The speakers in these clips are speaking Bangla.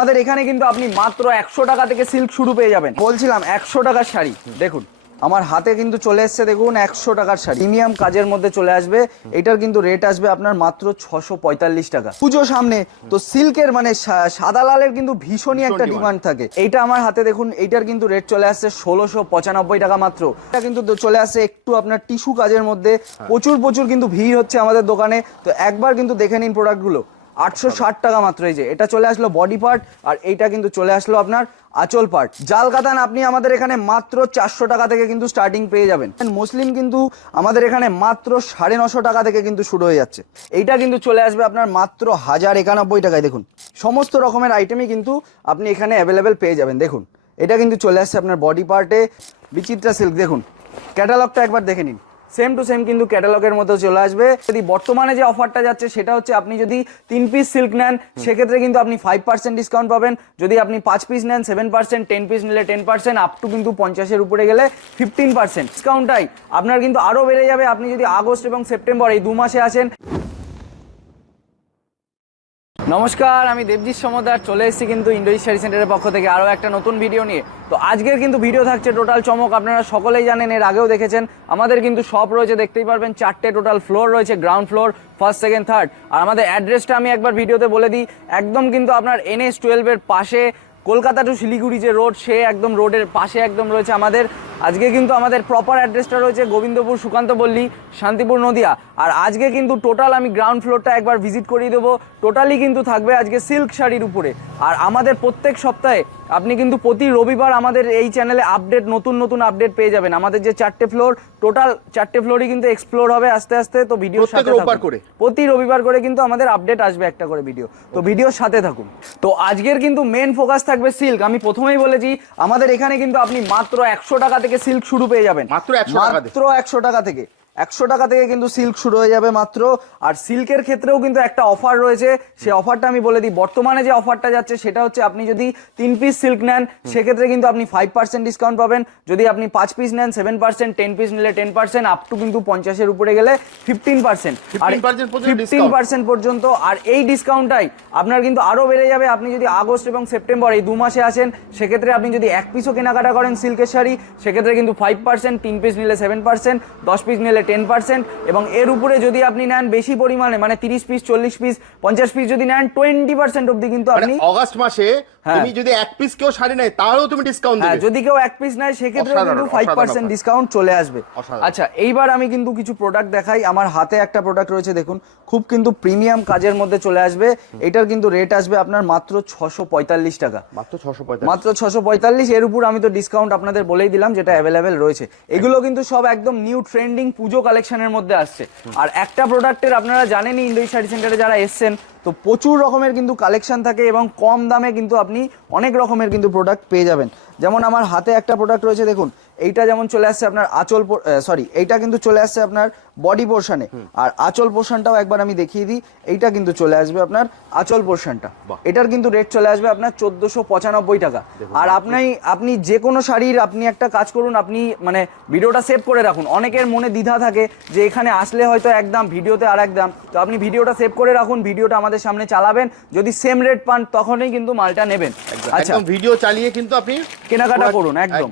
আমাদের এখানে কিন্তু আপনি মাত্র একশো টাকা থেকে সিল্ক শুরু পেয়ে যাবেন। বলছিলাম একশো টাকার শাড়ি। দেখুন আমার হাতে কিন্তু চলে এসছে দেখুন একশো টাকার শাড়ি। প্রিমিয়াম কাজের মধ্যে চলে আসবে। এটার কিন্তু রেট আসবে আপনার মাত্র ছশো পঁয়তাল্লিশ টাকা। পুজো সামনে তো সিল্কের মানে সাদা লালের কিন্তু ভীষণই একটা ডিমান্ড থাকে। এইটা আমার হাতে দেখুন এইটার কিন্তু রেট চলে আসছে ষোলোশো পঁচানব্বই টাকা মাত্র। এটা কিন্তু চলে আসছে একটু আপনার টিস্যু কাজের মধ্যে। প্রচুর প্রচুর কিন্তু ভিড় হচ্ছে আমাদের দোকানে। তো একবার কিন্তু দেখে নিন প্রোডাক্টগুলো আটশো ষাট টাকা মাত্র এই যে, এটা চলে আসলো বডি পার্ট আর এইটা কিন্তু চলে আসলো আপনার আচল পার্ট জাল কাতান আপনি আমাদের এখানে মাত্র চারশো টাকা থেকে কিন্তু স্টার্টিং পেয়ে যাবেন। মুসলিম কিন্তু আমাদের এখানে মাত্র সাড়ে নশো টাকা থেকে কিন্তু শুরু হয়ে যাচ্ছে। এইটা কিন্তু চলে আসবে আপনার মাত্র হাজার একানব্বই টাকায়, দেখুন। সমস্ত রকমের আইটেমই কিন্তু আপনি এখানে অ্যাভেলেবেল পেয়ে যাবেন, দেখুন। এটা কিন্তু চলে আসছে আপনার বডি পার্টে বিচিত্রা সিল্ক দেখুন। ক্যাটালগটা একবার দেখে নিন। সেম টু সেম কিন্তু ক্যাটালগের মতো চলে আসবে। যদি বর্তমানে যে অফারটা যাচ্ছে সেটা হচ্ছে আপনি যদি তিন পিস সিল্ক নেন সেক্ষেত্রে কিন্তু আপনি ফাইভ পার্সেন্ট ডিসকাউন্ট পাবেন। যদি আপনি পাঁচ পিস নেন সেভেন পার্সেন্ট টেন পিস নিলে টেন পার্সেন্ট আপ টু কিন্তু পঞ্চাশের উপরে গেলে ফিফটিন পার্সেন্ট ডিসকাউন্টটাই আপনার কিন্তু আরও বেড়ে যাবে। আপনি যদি আগস্ট এবং সেপ্টেম্বর এই দু মাসে আসেন নমস্কার, আমি দেবজিৎ সমদার, চলে এসেছি কিন্তু ইন্ডোজি শাড়ি সেন্টারের পক্ষ থেকে আরও একটা নতুন ভিডিও নিয়ে। তো আজকের কিন্তু ভিডিও থাকছে টোটাল চমক, আপনারা সকলেই জানেন, এর আগেও দেখেছেন, আমাদের কিন্তু শপ রয়েছে, দেখতেই পারবেন, চারটে টোটাল ফ্লোর রয়েছে ground floor first second third আর আমাদের অ্যাড্রেসটা আমি একবার ভিডিওতে বলে দিই, একদম কিন্তু আপনার এনএস টুয়েলভের পাশে, কলকাতা টু শিলিগুড়ি যে রোড সে একদম রোডের পাশে একদম রয়েছে আমাদের। আজকে কিন্তু আমাদের প্রপার অ্যাড্রেসটা রয়েছে গোবিন্দপুর সুকান্ত পল্লী শান্তিপুর নদিয়া। আর আজকে কিন্তু টোটাল আমি গ্রাউন্ড ফ্লোরটা একবার ভিজিট করিয়ে দেবো। টোটালি কিন্তু থাকবে আজকে সিল্ক শাড়ির উপরে। আর আমাদের প্রত্যেক সপ্তাহে আপনি কিন্তু প্রতি রবিবার আমাদের এই চ্যানেলে আপডেট নতুন নতুন আপডেট পেয়ে যাবেন। আমাদের যে চারটে ফ্লোর টোটাল চারটে ফ্লোরই কিন্তু এক্সপ্লোর হবে আস্তে আস্তে। তো ভিডিও রবিবার করে? প্রতি রবিবার করে কিন্তু আমাদের আপডেট আসবে একটা করে ভিডিও তো ভিডিওর সাথে থাকুন। তো আজকের কিন্তু মেন ফোকাস থাকবে সিল্ক আমি প্রথমেই বলেছি আমাদের এখানে কিন্তু আপনি মাত্র একশো টাকা থেকে সিল্ক শুরু পেয়ে যাবেন। মাত্র 100 টাকা মাত্র একশো টাকা থেকে। একশো টাকা থেকে কিন্তু সিল্ক শুরু হয়ে যাবে মাত্র। আর সিল্কের ক্ষেত্রেও কিন্তু একটা অফার রয়েছে। সেই অফারটা আমি বলে দিই। বর্তমানে যে অফারটা যাচ্ছে সেটা হচ্ছে আপনি যদি তিন পিস সিল্ক নেন সেক্ষেত্রে কিন্তু আপনি ফাইভ পার্সেন্ট ডিসকাউন্ট পাবেন। যদি আপনি পাঁচ পিস নেন সেভেন পার্সেন্ট টেন পিস নিলে টেন পার্সেন্ট আপ টু কিন্তু পঞ্চাশের উপরে গেলে ফিফটিন পার্সেন্ট আর 15% পর্যন্ত ফিফটিন পার্সেন্ট পর্যন্ত। আর এই ডিসকাউন্টটাই আপনার কিন্তু আরও বেড়ে যাবে। আপনি যদি আগস্ট এবং সেপ্টেম্বর এই দু মাসে আসেন সেক্ষেত্রে আপনি যদি এক পিসও কেনাকাটা করেন সিল্কের শাড়ি সেক্ষেত্রে কিন্তু ফাইভ পার্সেন্ট তিন পিস নিলে সেভেন পার্সেন্ট দশ পিস নিলে টেন পার্সেন্ট এবং এর উপরে যদি আপনি নেন বেশি পরিমাণে মানে তিরিশ পিস চল্লিশ পিস পঞ্চাশ পিস যদি নেন টোয়েন্টি পার্সেন্ট অব্দি কিন্তু মানে আপনি অগাস্ট মাসে। তুমি যদি এক পিস কেউ শাড়ি নেয় তাহলেও তুমি ডিসকাউন্ট হ্যাঁ দেবে। যদি কেউ এক পিস নেয় সেক্ষেত্রে কিন্তু ফাইভ অসাধারণ পার্সেন্ট ডিসকাউন্ট চলে আসবে। আচ্ছা এইবার আমি কিন্তু কিছু প্রোডাক্ট দেখাই। আমার হাতে একটা প্রোডাক্ট রয়েছে দেখুন। খুব কিন্তু প্রিমিয়াম কাজের মধ্যে চলে আসবে। এটার কিন্তু রেট আসবে আপনার মাত্র ছশো পঁয়তাল্লিশ টাকা। মাত্র ছশো মাত্র ছশো পঁয়তাল্লিশ এর উপর আমি তো ডিসকাউন্ট আপনাদের বলেই দিলাম যেটা অ্যাভেলেবেল রয়েছে। এগুলো কিন্তু সব একদম নিউ ট্রেন্ডিং পুজো কালেকশনের মধ্যে আসছে। আর একটা প্রোডাক্টের আপনারা জানেনই ইন্ডোই শাড়ি সেন্টারে যারা এসছেন তো প্রচুর রকমের কিন্তু কালেকশান থাকে এবং কম দামে কিন্তু আপনি অনেক রকমের কিন্তু প্রোডাক্ট পেয়ে যাবেন। যেমন আমার হাতে একটা প্রোডাক্ট রয়েছে দেখুন এইটা যেমন চলে আসছে আপনার আঁচল সরি এইটা কিন্তু চলে আসছে আপনার বডি পোর্শনে আর আঁচল পোর্শনটাও একবার আমি দেখিয়ে দিই এইটা কিন্তু চলে আসবে আপনার আঁচল পোর্শনটা এটার কিন্তু রেট চলে আসবে আপনার চোদ্দোশো পঁচানব্বই টাকা। আর আপনি আপনি যে কোনো শাড়ির আপনি একটা কাজ করুন আপনি মানে ভিডিওটা সেভ করে রাখুন। অনেকের মনে দ্বিধা থাকে যে এখানে আসলে হয়তো এক দাম ভিডিওতে আর এক দাম। তো আপনি ভিডিওটা সেভ করে রাখুন ভিডিওটা আমাদের সামনে চালাবেন। যদি সেম রেট পান তখনই কিন্তু মালটা নেবেন। আচ্ছা। ভিডিও চালিয়ে কিন্তু আপনি কেনাকাটা করুন একদম।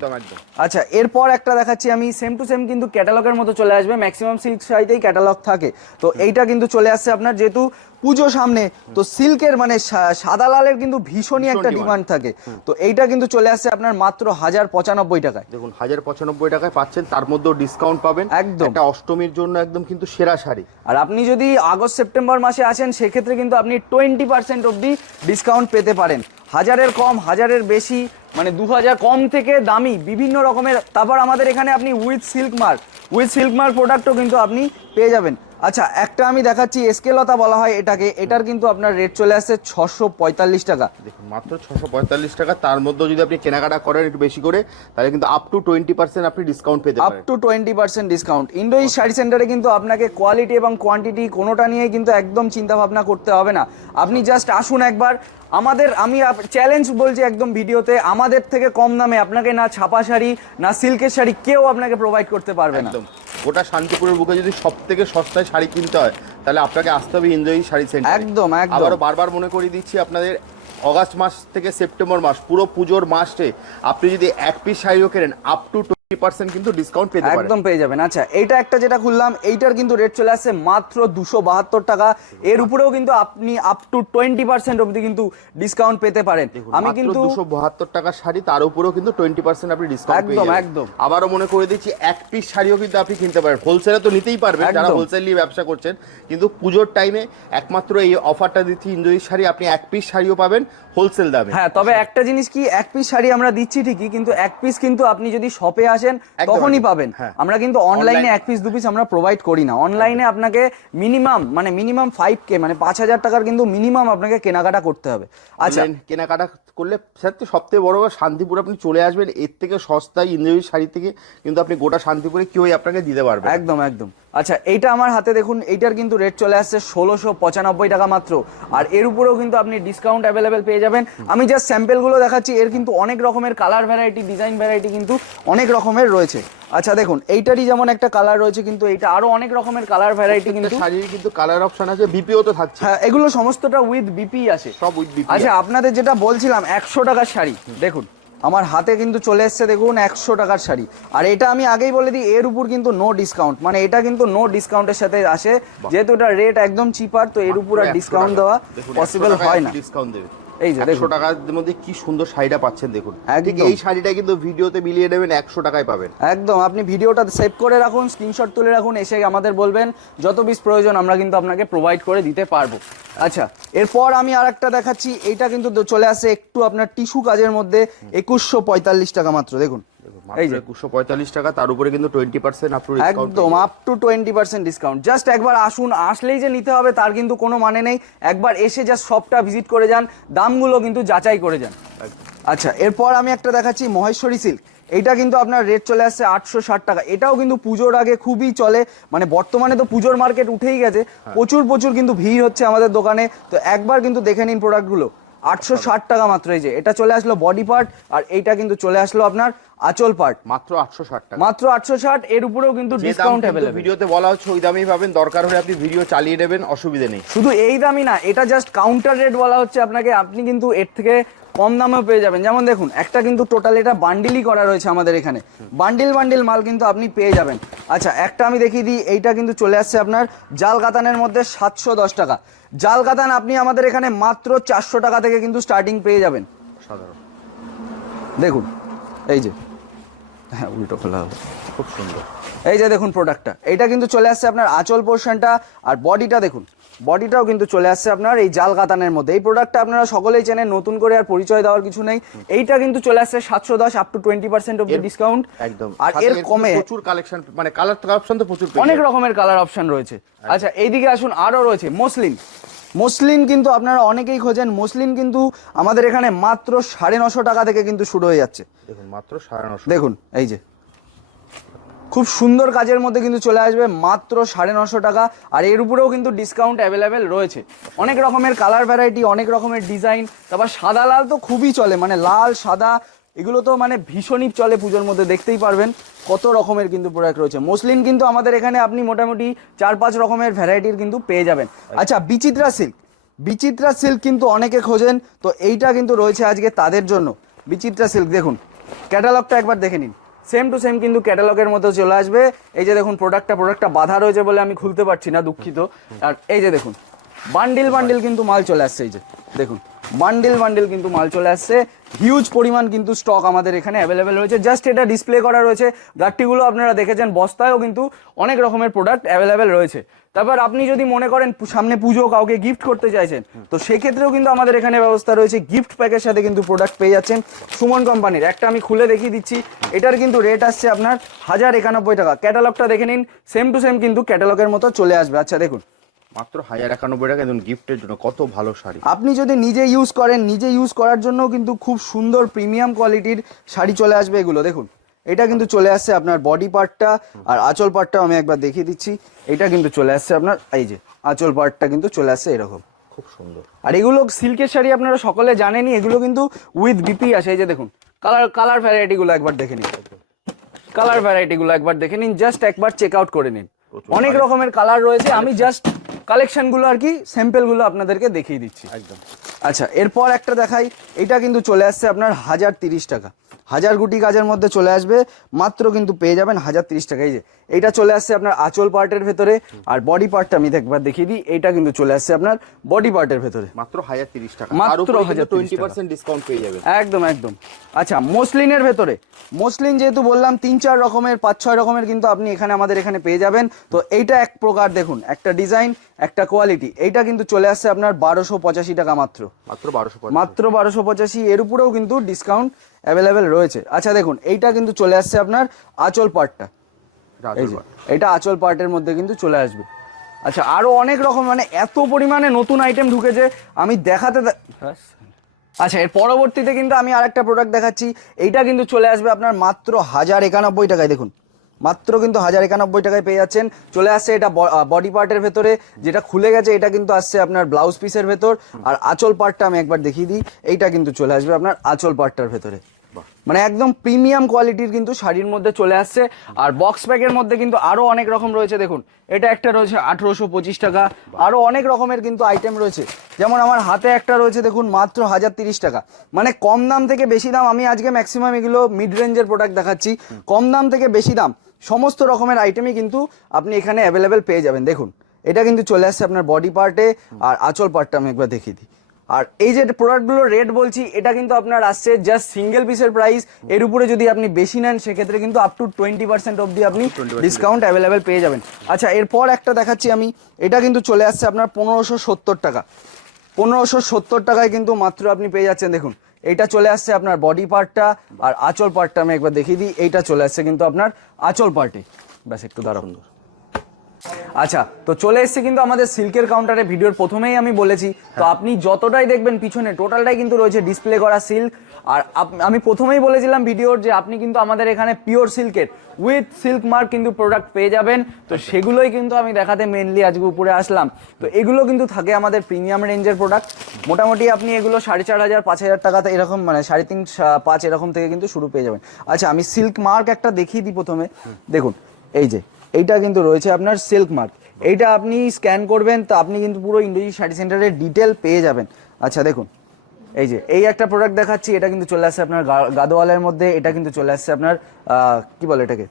আচ্ছা এরপর একটা দেখাচ্ছি আমি সেম টু সেম কিন্তু ক্যাটালগের মতো চলে আসবে ম্যাক্সিমাম সিল্ক শাড়িতেই ক্যাটালগ থাকে। তো এইটা কিন্তু চলে আসছে আপনার যেহেতু পুজো সামনে। তো সিল্কের মানে সাদা লালের কিন্তু ভীষণই একটা ডিমান্ড থাকে। তো এইটা কিন্তু চলে আসছে আপনার মাত্র হাজার পঁচানব্বই টাকায়। দেখুন হাজার পঁচানব্বই টাকায় পাচ্ছেন তার মধ্যেও ডিসকাউন্ট পাবেন। একদম। একটা অষ্টমীর জন্য একদম কিন্তু সেরা শাড়ি। আর আপনি যদি আগস্ট সেপ্টেম্বর মাসে আসেন সেক্ষেত্রে কিন্তু আপনি টোয়েন্টি পার্সেন্ট অবধি ডিসকাউন্ট পেতে পারেন। হাজারের কম হাজারের বেশি মানে দু হাজার কম থেকে দামি বিভিন্ন রকমের। তারপর আমাদের এখানে আপনি with silk mark with silk mark প্রোডাক্টও কিন্তু আপনি পেয়ে যাবেন। আচ্ছা একটা আমি দেখাচ্ছি এসকেলতা বলা হয় এটাকে। এটার কিন্তু আপনার রেট চলে আসছে ছশো পঁয়তাল্লিশ টাকা। দেখুন মাত্র ছশো পঁয়তাল্লিশ টাকা। তার মধ্যেও যদি আপনি কেনাকাটা করেন একটু বেশি করে তাহলে কিন্তু আপ টু টোয়েন্টি পার্সেন্ট আপনি ডিসকাউন্ট পেতে up to twenty percent discount ইন্ডোই sari সেন্টারে কিন্তু আপনাকে কোয়ালিটি এবং কোয়ান্টিটি কোনোটা নিয়েই কিন্তু একদম চিন্তা ভাবনা করতে হবে না। আপনি জাস্ট আসুন একবার। আমাদের আমি চ্যালেঞ্জ বলছি একদম ভিডিওতে আমাদের থেকে কম দামে আপনাকে না ছাপা শাড়ি না সিল্কের শাড়ি কেউ আপনাকে প্রোভাইড করতে পারবে না। একদম। গোটা শান্তিপুরের বুকে যদি সব থেকে সস্তায় শাড়ি কিনতে হয় তাহলে আপনাকে আসতে হবে ইন্দ্রজিৎ শাড়ি সেন্টার একদম, একদম। আবারও বারবার মনে করিয়ে দিচ্ছি আপনাদের অগাস্ট মাস থেকে সেপ্টেম্বর মাস পুরো পুজোর মাসে আপনি যদি এক পিস শাড়িও কেনেন আপ টু টোয়েন্টি পার্সেন্ট কিন্তু ডিসকাউন্ট পেতে পারেন। একদম পেয়ে যাবেন। আচ্ছা এইটা একটা যেটা খুললাম এইটার কিন্তু রেট চলে আসছে মাত্র দুশো বাহাত্তর টাকা। এর উপরেও কিন্তু আপনি আপ টু টোয়েন্টি পার্সেন্ট অব্দি কিন্তু ডিসকাউন্ট পেতে পারেন। আমি কিন্তু দুশো বাহাত্তর টাকার শাড়ি তার উপরেও কিন্তু টোয়েন্টি পার্সেন্ট আপনি ডিসকাউন্ট একদম, একদম। আবারও মনে করে দিচ্ছি এক পিস শাড়িও কিন্তু আপনি কিনতে পারেন। হোলসেলে তো নিতেই পারবেন যারা। হোলসেল নিয়ে ব্যবসা করছেন। কিন্তু পুজোর টাইমে একমাত্র এই অফারটা দিচ্ছি ইন্দ্রজিৎ শাড়ি আপনি এক পিস শাড়িও পাবেন হোলসেল দামে। হ্যাঁ তবে একটা জিনিস কি এক পিস শাড়ি আমরা দিচ্ছি ঠিকই কিন্তু এক পিস কিন্তু আপনি যদি শপে আসেন একদম, তখনই পাবেন। হ্যাঁ। আমরা কিন্তু অনলাইনে এক পিস দু পিস আমরা প্রোভাইড করি না। অনলাইনে আপনাকে মিনিমাম মানে মিনিমাম ফাইভ কে মানে পাঁচ হাজার টাকার কিন্তু মিনিমাম আপনাকে কেনাকাটা করতে হবে। আচ্ছা। কেনাকাটা করলে স্যার তো সবথেকে বড় শান্তিপুর আপনি চলে আসবেন এর থেকে সস্তায় ইন্দ্রজিৎ শাড়ি থেকে কিন্তু আপনি গোটা শান্তিপুরে কেউই আপনাকে দিতে পারবে একদম একদম। আচ্ছা এইটা আমার হাতে দেখুন এইটার কিন্তু রেট চলে আসছে ষোলোশো পঁচানব্বই টাকা মাত্র। আর এর উপরেও কিন্তু আপনি ডিসকাউন্ট অ্যাভেলেবেল পেয়ে যাবেন। আমি জাস্ট স্যাম্পেলগুলো দেখাচ্ছি এর কিন্তু অনেক রকমের কালার ভ্যারাইটি ডিজাইন ভ্যারাইটি কিন্তু অনেক রকমের রয়েছে। আচ্ছা দেখুন এইটারই যেমন একটা কালার রয়েছে কিন্তু এইটা আরও অনেক রকমের কালার ভ্যারাইটি কিন্তু শাড়ির কিন্তু কালার অপশন আছে বিপিও তো থাকছে। হ্যাঁ এগুলো সমস্তটা উইথ বিপি আছে। সব উইথ বিপি আচ্ছা আপনাদের যেটা বলছিলাম একশো টাকার শাড়ি দেখুন আমার হাতে কিন্তু চলে এসছে দেখুন একশো টাকার শাড়ি। আর এটা আমি আগেই বলে দিই এর উপর কিন্তু নো ডিসকাউন্ট মানে এটা কিন্তু নো ডিসকাউন্টের সাথে আসে। যেহেতু এটা রেট একদম চিপার তো এর উপর আর ডিসকাউন্ট দেওয়া পসিবল হয় না। ডিসকাউন্ট দেবে। এই যে একশো টাকার মধ্যে কি সুন্দর শাড়িটা পাচ্ছেন দেখুন। ঠিক এই শাড়িটা কিন্তু ভিডিওতে মিলিয়ে নেবেন একশো টাকায় পাবেন। একদম আপনি ভিডিওটা সেভ করে রাখুন স্ক্রিনশট তুলে রাখুন এসে আমাদের বলবেন যত পিস প্রয়োজন আমরা কিন্তু আপনাকে প্রোভাইড করে দিতে পারব। আচ্ছা এরপর আমি আর একটা দেখাচ্ছি এইটা কিন্তু চলে আসে একটু আপনার টিস্যু কাজের মধ্যে একুশশো পঁয়তাল্লিশ টাকা মাত্র দেখুন। এই যে। একুশশো পঁয়তাল্লিশ টাকা তার উপরে কিন্তু টোয়েন্টি পার্সেন্ট আপনার একদম up to twenty percent discount just একবার আসুন আসলেই যে নিতে হবে তার কিন্তু কোনো মানে নেই। একবার এসে জাস্ট শপটা ভিজিট করে যান দামগুলো কিন্তু যাচাই করে যান। আচ্ছা এরপর আমি একটা দেখাচ্ছি মহেশ্বরী সিল্ক এইটা কিন্তু আপনার রেট চলে আসছে আটশো ষাট টাকা। এটাও কিন্তু পুজোর আগে খুবই চলে। মানে বর্তমানে তো পুজোর মার্কেট উঠেই গেছে। প্রচুর প্রচুর কিন্তু ভিড় হচ্ছে আমাদের দোকানে। তো একবার কিন্তু দেখে নিন প্রোডাক্টগুলো আটশো ষাট টাকা মাত্র এই যে। এটা চলে আসলো বডি পার্ট আর এইটা কিন্তু চলে আসলো আপনার আঁচল পার্ট মাত্র আটশো ষাট টাকা। মাত্র আটশো ষাট এর উপরেও কিন্তু ডিসকাউন্ট অ্যাভেলেবেল ভিডিওতে বলা হচ্ছে ওই দামেই পাবেন। দরকার হলে আপনি ভিডিও চালিয়ে নেবেন অসুবিধা নেই। শুধু এই দামই না এটা জাস্ট কাউন্টার রেট বলা হচ্ছে আপনাকে। আপনি কিন্তু এর থেকে কম দামেও পেয়ে যাবেন। যেমন দেখুন একটা কিন্তু টোটাল এটা বান্ডিলই করা রয়েছে আমাদের এখানে। বান্ডিল বান্ডিল মাল কিন্তু আপনি পেয়ে যাবেন। আচ্ছা একটা আমি দেখিয়ে দিই এইটা কিন্তু চলে আসছে আপনার জাল কাতানের মধ্যে সাতশো দশ টাকা। জাল কাতান আপনি আমাদের এখানে মাত্র চারশো টাকা থেকে কিন্তু স্টার্টিং পেয়ে যাবেন। সাধারণ। দেখুন এই যে। হ্যাঁ উল্টো খোলা হবে। খুব সুন্দর। এই যে দেখুন প্রোডাক্টটা এইটা কিন্তু চলে আসছে আপনার আঁচল পোর্শনটা আর বডিটা দেখুন। বডিটাও কিন্তু চলে আসছে আপনার এই জাল কাতানের মধ্যে। এই প্রোডাক্টটা আপনারা সকলেই চেনেন নতুন করে আর পরিচয় দেওয়ার কিছু নেই। এইটা কিন্তু চলে আসছে সাতশো দশ আপ টু টোয়েন্টি পার্সেন্ট এর- ডিসকাউন্ট একদম। আর এর কমে প্রচুর কালেকশন মানে কালার কালেকশন তো প্রচুর অনেক রকমের কালার অপশন রয়েছে। আচ্ছা এইদিকে আসুন আরও রয়েছে মসলিন। মসলিন কিন্তু আপনারা অনেকেই খোঁজেন মসলিন কিন্তু আমাদের এখানে মাত্র সাড়ে নশো টাকা থেকে কিন্তু শুরু হয়ে যাচ্ছে। দেখুন মাত্র সাড়ে নশো। দেখুন এই যে। খুব সুন্দর কাজের মধ্যে কিন্তু চলে আসবে মাত্র সাড়ে নশো টাকা আর এর উপরেও কিন্তু ডিসকাউন্ট অ্যাভেলেবেল রয়েছে। অনেক রকমের কালার ভ্যারাইটি অনেক রকমের ডিজাইন তারপর সাদা লাল তো খুবই চলে মানে লাল সাদা এগুলো তো মানে ভীষণই চলে পুজোর মধ্যে দেখতেই পারবেন কত রকমের কিন্তু প্রোডাক্ট রয়েছে। মসলিন কিন্তু আমাদের এখানে আপনি মোটামুটি চার পাঁচ রকমের ভ্যারাইটির কিন্তু পেয়ে যাবেন। আচ্ছা। বিচিত্রা সিল্ক বিচিত্রা সিল্ক কিন্তু অনেকে খোঁজেন তো এইটা কিন্তু রয়েছে আজকে তাদের জন্য। বিচিত্রা সিল্ক দেখুন ক্যাটালগটা একবার দেখে নিন। সেম টু সেম কিন্তু ক্যাটালগের মতো চলে আসবে। এই যে দেখুন প্রোডাক্টটা প্রোডাক্টটা বাধা রয়েছে বলে আমি খুলতে পারছি না দুঃখিত। আর এই যে দেখুন বান্ডিল বান্ডিল কিন্তু মাল চলে আসছে এই যে দেখুন। বান্ডিল বান্ডিল কিন্তু মাল চলে আসছে। হিউজ পরিমাণ কিন্তু স্টক আমাদের এখানে অ্যাভেলেবেল রয়েছে। জাস্ট এটা ডিসপ্লে করা রয়েছে। গাট্টিগুলো আপনারা দেখেছেন, বস্তায়ও কিন্তু অনেক রকমের প্রোডাক্ট অ্যাভেলেবেল রয়েছে। তারপর আপনি যদি মনে করেন সামনে পুজো, কাউকে গিফট করতে চাইছেন, তো সেক্ষেত্রেও কিন্তু আমাদের এখানে ব্যবস্থা রয়েছে। গিফট প্যাকের সাথে কিন্তু প্রোডাক্ট পেয়ে যাচ্ছেন সুমন কোম্পানির একটা আমি খুলে দেখিয়ে দিচ্ছি। এটার কিন্তু রেট আসছে আপনার হাজার একানব্বই টাকা। ক্যাটালগটা দেখে নিন। সেম টু সেম কিন্তু ক্যাটালগের মতো চলে আসবে। আচ্ছা দেখুন। মাত্র হাজার একানব্বই টাকা একদম গিফটের জন্য কত ভালো শাড়ি। আপনি যদি নিজে ইউজ করেন নিজে ইউজ করার জন্য কিন্তু খুব সুন্দর প্রিমিয়াম কোয়ালিটির শাড়ি চলে আসবে এগুলো। দেখুন এটা কিন্তু চলে আসছে আপনার বডি পার্টটা আর আঁচল পার্টটাও আমি একবার দেখিয়ে দিচ্ছি। এটা কিন্তু চলে আসছে আপনার এই যে আঁচল পার্টটা কিন্তু চলে আসছে এরকম। খুব সুন্দর। আর এগুলো সিল্কের শাড়ি আপনারা সকলে জানেনই এগুলো কিন্তু উইথ বিপি আসে। এই যে দেখুন কালার কালার ভ্যারাইটিগুলো একবার দেখে নিন। কালার ভ্যারাইটিগুলো একবার দেখে নিন জাস্ট একবার চেক আউট করে নিন। অনেক রকমের কালার রয়েছে আমি জাস্ট কালেকশনগুলো আর কি স্যাম্পেলগুলো আপনাদেরকে দেখিয়ে দিচ্ছি। একদম। আচ্ছা এরপর একটা দেখাই এটা কিন্তু চলে আসছে আপনার হাজার তিরিশ টাকা। হাজার গুটি কাজের মধ্যে চলে আসবে মাত্র কিন্তু পেয়ে যাবেন হাজার তিরিশ টাকা। এই যে এইটা চলে আসছে আপনার আঁচল পার্টের ভেতরে আর বডি পার্টটা আমি একবার দেখিয়ে দিই এইটা কিন্তু চলে আসছে আপনার বডি পার্টের ভেতরে। মাত্র হাজার তিরিশ টাকা। মাত্র 1030 টোয়েন্টি পার্সেন্ট ডিসকাউন্ট পেয়ে যাবেন। একদম একদম। আচ্ছা মসলিনের ভেতরে মসলিন যেহেতু বললাম তিন চার রকমের পাঁচ ছয় রকমের কিন্তু আপনি এখানে আমাদের এখানে পেয়ে যাবেন। তো এইটা এক প্রকার দেখুন একটা ডিজাইন একটা কোয়ালিটি এইটা কিন্তু চলে আসছে আপনার বারোশো পঁচাশি টাকা মাত্র। মাত্র বারোশো মাত্র বারোশো পঁচাশি এর উপরেও কিন্তু ডিসকাউন্ট অ্যাভেলেবেল রয়েছে। আচ্ছা দেখুন এইটা কিন্তু চলে আসছে আপনার আঁচল পার্টটা এই যে এটা আঁচল পার্টের মধ্যে কিন্তু চলে আসবে। আচ্ছা আরও অনেক রকম মানে এত পরিমাণে নতুন আইটেম ঢুকেছে আমি দেখাতে আচ্ছা এর পরবর্তীতে কিন্তু আমি আরেকটা প্রোডাক্ট দেখাচ্ছি। এইটা কিন্তু চলে আসবে আপনার মাত্র হাজার একানব্বই টাকায় দেখুন। মাত্র কিন্তু হাজার একানব্বই টাকায় পেয়ে যাচ্ছেন। চলে আসছে এটা বডি পার্টের ভেতরে। যেটা খুলে গেছে এটা কিন্তু আসছে আপনার ব্লাউজ পিসের ভেতর। আর আঁচল পার্টটা আমি একবার দেখিয়ে দিই। এইটা কিন্তু চলে আসবে আপনার আঁচল পার্টটার ভেতরে। মানে একদম প্রিমিয়াম কোয়ালিটির কিন্তু শাড়ির মধ্যে চলে আসছে। আর বক্স প্যাকের মধ্যে কিন্তু আরও অনেক রকম রয়েছে দেখুন। এটা একটা রয়েছে আঠেরোশো পঁচিশ টাকা। আরও অনেক রকমের কিন্তু আইটেম রয়েছে। যেমন আমার হাতে একটা রয়েছে দেখুন মাত্র হাজার তিরিশ টাকা। মানে কম দাম থেকে বেশি দাম আমি আজকে ম্যাক্সিমাম এগুলো মিড রেঞ্জের প্রোডাক্ট দেখাচ্ছি। কম দাম থেকে বেশি দাম সমস্ত রকমের আইটেমই কিন্তু আপনি এখানে অ্যাভেলেবেল পেয়ে যাবেন। দেখুন এটা কিন্তু চলে আসছে আপনার বডি পার্টে আর আঁচল পার্টটা আমি একবার দেখিয়ে দিই। আর এই যে প্রোডাক্টগুলোর রেট বলছি এটা কিন্তু আপনার আসছে জাস্ট সিঙ্গেল পিসের প্রাইস এর উপরে যদি আপনি বেশি নেন সেক্ষেত্রে কিন্তু আপ টু টোয়েন্টি পার্সেন্ট অবধি আপনি ডিসকাউন্ট অ্যাভেলেবেল পেয়ে যাবেন। আচ্ছা এরপর একটা দেখাচ্ছি আমি। এটা কিন্তু চলে আসছে আপনার পনেরোশো সত্তর টাকা। পনেরোশো সত্তর টাকায় কিন্তু মাত্র আপনি পেয়ে যাচ্ছেন দেখুন। এইটা চলে আসছে আপনার বডি পার্টটা আর আঁচল পার্টটা আমি একবার দেখিয়ে দিই। এইটা চলে আসছে কিন্তু আপনার আঁচল পার্টে ব্যাস একটু দাঁড়ান আচ্ছা তো চলে এসেছে কিন্তু আমাদের সিল্কের কাউন্টারে ভিডিওর প্রথমেই আমি বলেছি। তো আপনি যতটাই দেখবেন পিছনে টোটালটাই কিন্তু রয়েছে ডিসপ্লে করা সিল্ক আর আমি প্রথমেই বলেছিলাম ভিডিওর যে আপনি কিন্তু আমাদের এখানে পিওর সিল্কের উইথ সিল্ক মার্ক কিন্তু প্রোডাক্ট পেয়ে যাবেন। তো সেগুলোই কিন্তু আমি দেখাতে মেনলি আজকে উপরে আসলাম। তো এগুলো কিন্তু থাকে আমাদের প্রিমিয়াম রেঞ্জের প্রোডাক্ট মোটামুটি আপনি এগুলো সাড়ে চার হাজার পাঁচ হাজার টাকাতে এরকম মানে সাড়ে তিন পাঁচ এরকম থেকে কিন্তু শুরু পেয়ে যাবেন। আচ্ছা আমি সিল্ক মার্ক একটা দেখিয়ে দিই প্রথমে। দেখুন এই যে এইটা কিন্তু রয়েছে আপনার সিল্ক মার্ক এইটা আপনি স্ক্যান করবেন তো আপনি কিন্তু পুরো ইন্ডোজি শাড়ি সেন্টারের ডিটেল পেয়ে যাবেন। আচ্ছা দেখুন। এই যে এই একটা প্রোডাক্ট দেখাচ্ছি এটা কিন্তু চলে আসছে আপনার গাদোয়ালের মধ্যে এটা কিন্তু চলে আসছে আপনার কি বলে এটাকে?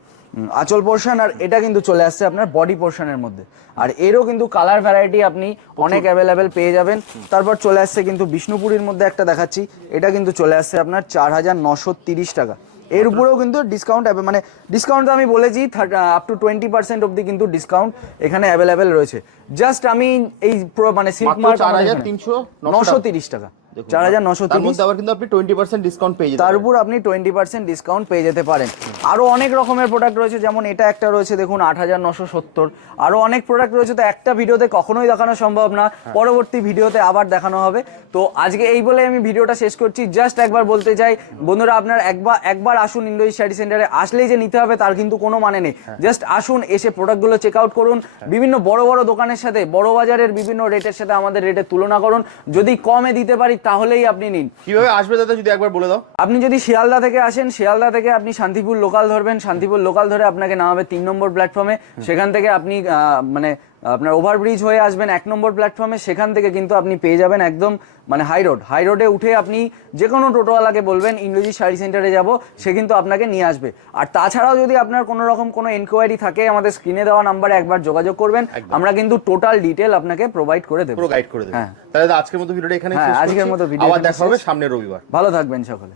আঁচল পোর্শন আর এটা কিন্তু চলে আসছে আপনার বডি পোর্শনের মধ্যে। আর এরও কিন্তু কালার ভ্যারাইটি আপনি অনেক অ্যাভেলেবেল পেয়ে যাবেন। তারপর চলে আসছে কিন্তু বিষ্ণুপুরীর মধ্যে একটা দেখাচ্ছি এটা কিন্তু চলে আসছে আপনার চার হাজার নশো তিরিশ টাকা। এর উপরেও কিন্তু ডিসকাউন্ট মানে ডিসকাউন্ট আমি বলেছি আপ টু টোয়েন্টি পার্সেন্ট অব্দি কিন্তু ডিসকাউন্ট এখানে অ্যাভেলেবেল রয়েছে। জাস্ট আমি এই মানে সিল্ক মার্ক নশো তিরিশ টাকা। চার হাজার নশো তার মধ্যে আবার কিন্তু আপনি টোয়েন্টি পার্সেন্ট ডিসকাউন্ট পেয়ে তার উপর আপনি টোয়েন্টি পার্সেন্ট ডিসকাউন্ট পেয়ে যেতে পারেন। আরও অনেক রকমের প্রোডাক্ট রয়েছে যেমন এটা একটা রয়েছে দেখুন আট হাজার নশো সত্তর। আরও অনেক প্রোডাক্ট রয়েছে তো একটা ভিডিওতে কখনোই দেখানো সম্ভব না। পরবর্তী ভিডিওতে আবার দেখানো হবে। তো আজকে এই বলে আমি ভিডিওটা শেষ করছি। জাস্ট একবার বলতে চাই বন্ধুরা আপনার একবার একবার আসুন ইন্ডোজ শাড়ি সেন্টারে। আসলেই যে নিতে হবে তার কিন্তু কোনো মানে নেই। জাস্ট আসুন এসে প্রোডাক্টগুলো চেক আউট করুন। বিভিন্ন বড় বড় দোকানের সাথে বড় বাজারের বিভিন্ন রেটের সাথে আমাদের রেটের তুলনা করুন। যদি কমে দিতে পারি তাহলেই আপনি নিন। কীভাবে আসবে দাদা যদি একবার বলে দাও? আপনি যদি শিয়ালদা থেকে আসেন শিয়ালদা থেকে আপনি শান্তিপুর লোকাল ধরবেন শান্তিপুর লোকাল ধরে আপনাকে নামাবে তিন নম্বর প্ল্যাটফর্মে সেখান থেকে আপনি মানে আপনার ওভারব্রিজ হয়ে আসবেন এক নম্বর প্ল্যাটফর্মে সেখান থেকে কিন্তু আপনি পেয়ে যাবেন একদম মানে হাই রোড হাই রোডে উঠে আপনি যে কোনো টোটোওয়ালাকে বলবেন ইংরেজি শাড়ি সেন্টারে যাব সে কিন্তু আপনাকে নিয়ে আসবে। আর তাছাড়াও যদি আপনার কোনো রকম কোনো এনকোয়ারি থাকে আমাদের স্ক্রিনে দেওয়া নাম্বারে একবার যোগাযোগ করবেন। আমরা কিন্তু টোটাল ডিটেল আপনাকে প্রোভাইড করে দেবো। পুরো গাইড করে দেবেন হ্যাঁ। তাহলে আজকের মতো ভিডিওটা এখানে হ্যাঁ, আজকের মতো ভিডিও আবার দেখা হবে শেষ। সামনের রবিবার। ভালো থাকবেন সকলে।